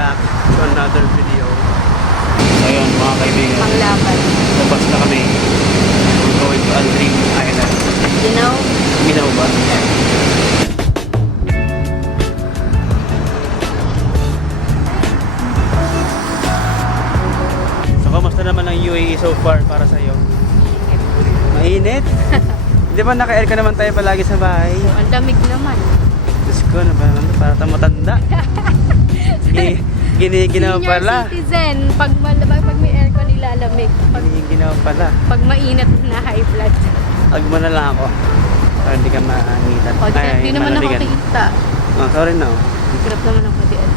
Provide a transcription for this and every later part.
back to another video. Ngayon mga kaibigan, Panglaban. labas na kami. We're going to Aldrin Island. Ginaw? Ginaw ba? So kamusta naman ang UAE so far para sa iyo? Mainit? Di ba naka-air ka naman tayo palagi sa bahay? Ang lamig naman. Diyos ko, ano ba naman to? Para tayo matanda. Giniginaw pala. Senior citizen. Pag may aircon nilalamig. Giniginaw pala. Pag mainit na high blood. Ag mo na lang ako. Para hindi ka maanitan. O, hindi naman ako kita. Oh, sorry no. Hirap naman ako diyan.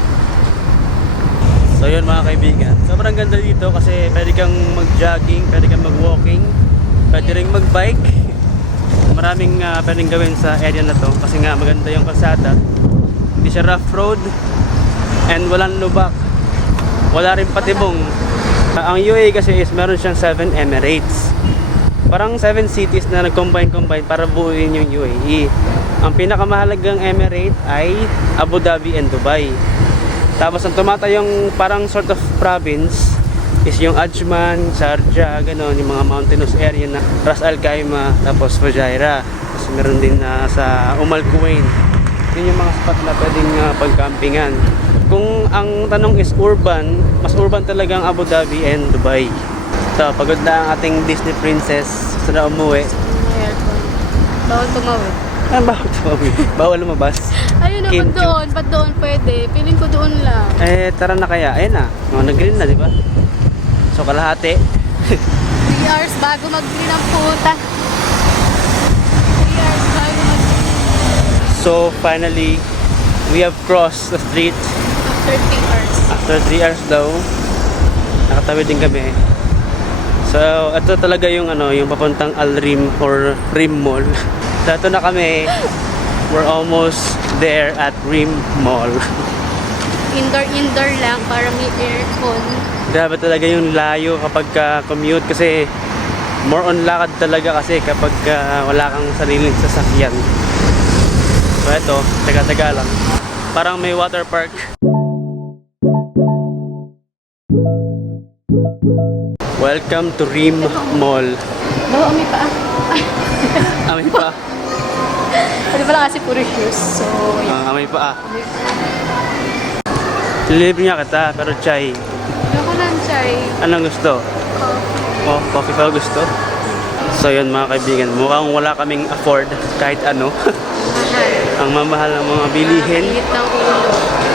So yun mga kaibigan. Sobrang ganda dito kasi pwede kang mag-jogging, pwede kang mag-walking, pwede rin mag-bike. Maraming pwedeng gawin sa area na to kasi nga maganda yung kalsada. Hindi siya rough road and walang lubak. Wala rin patibong. Ang UAE kasi is meron siyang 7 Emirates. Parang 7 cities na nag-combine para buuin yung UAE. Ang pinakamahalagang Emirate ay Abu Dhabi and Dubai. Tapos ang tumatayong parang sort of province is yung Ajman, Sharjah, gano'n, yung mga mountainous area na Ras Al Khaimah, tapos Fujairah. Tapos meron din sa Al Quwain. Yun yung mga spot na pwedeng pagcampingan. Kung ang tanong is urban, mas urban talaga ang Abu Dhabi and Dubai. So, pagod na ang ating Disney princess sa umuwi. May aircon. Bawal tumawid. Bawal tumawid. Bawal lumabas. Ayun na, Kim ba't doon pwede? Feeling ko doon lang. Tara na kaya. Ayun na. Nag-green na, di ba? So, kalahati. 3 hours bago mag-green ang puta. 3 hours bago mag-green. So, finally, we have crossed the street. After 3 hours. After 3 hours daw, nakatawid din kami. So, ito talaga yung yung papuntang Al Rim or Rim Mall. So, ito na kami. We're almost there at Rim Mall. Indoor lang para may aircon. Grabe talaga yung layo kapag commute kasi more on lakad talaga kasi kapag wala kang sariling sasakyan. So, ito, taga-taga lang. Parang may water park. Welcome to Rim Mall. Bawa, may paa. Amoy pa. Pwede pala kasi puro shoes. So, yun. Amoy pa. Libre niya kita, pero chai. Ayoko ng chai. Anong gusto? Coffee. Oh, coffee pa gusto? So yun mga kaibigan, mukhang wala kaming afford kahit ano. Mahal. Ang mamahal ng mga bilihin. Init ng ulo.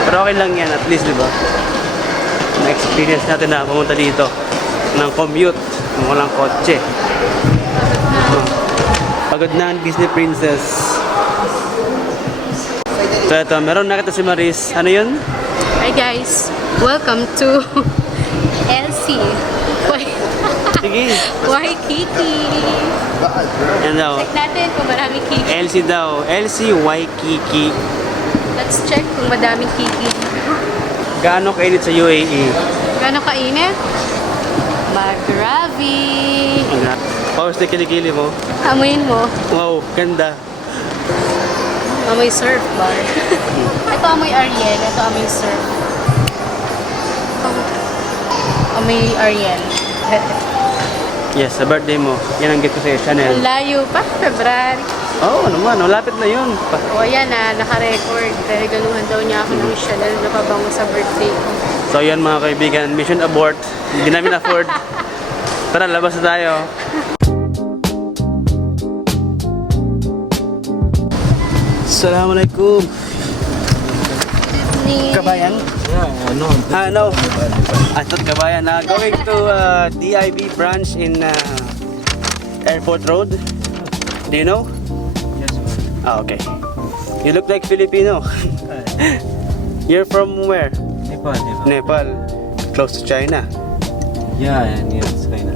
Pero okay lang yan, at least, di ba? Na-experience natin na pumunta dito ng commute, ng walang kotse. Pagod na ang Disney princess. So ito, meron nakita si Maris. Ano yun? Hi guys, welcome to LC. Sige. Waikiki. Yan daw. Check natin kung maraming kiki. LC daw. LC Waikiki. Let's check kung madaming kiki. Gaano kainit sa UAE? Gano'ng kainit? Magrabe. Pause na kilikili mo. Amuin mo. Wow, ganda. Amoy surf bar. Ito amoy Ariel. Ito amoy surf. Amoy Ariel. Yes, sa birthday mo. Yan ang gift ko sa'yo, Chanel. Ang layo pa. February. Oo, naman. Malapit na yun. O yan na, naka-record. Dahil ganuhan daw niya ako ng Chanel na pabango sa birthday ko. So yan mga kaibigan, mission abort. Hindi namin afford. Tara, labas na tayo. Assalamualaikum. Kabayan? No. I thought Kabayan. Going to DIB branch in Airport Road. Do you know? Yes, ma'am. Okay. You look like Filipino. You're from where? Nepal. Nepal. Close to China. Yeah, near China.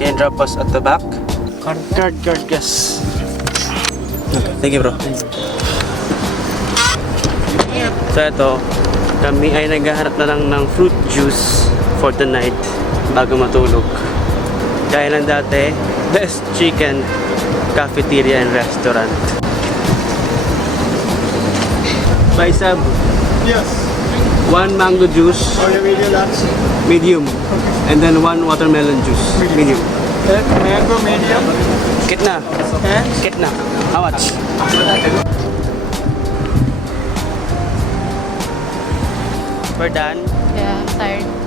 Can you drop us at the back? Card, yes. Thank you, bro. So ito, kami ay naghahanap na lang ng fruit juice for the night bago matulog. Dahil lang dati, best chicken cafeteria and restaurant. Baisab, Yes. 1 mango juice, Or the medium large. medium. And then 1 watermelon juice, medium. Mango medium. Kitna? And Kitna. How much? We're done. Yeah, I'm tired.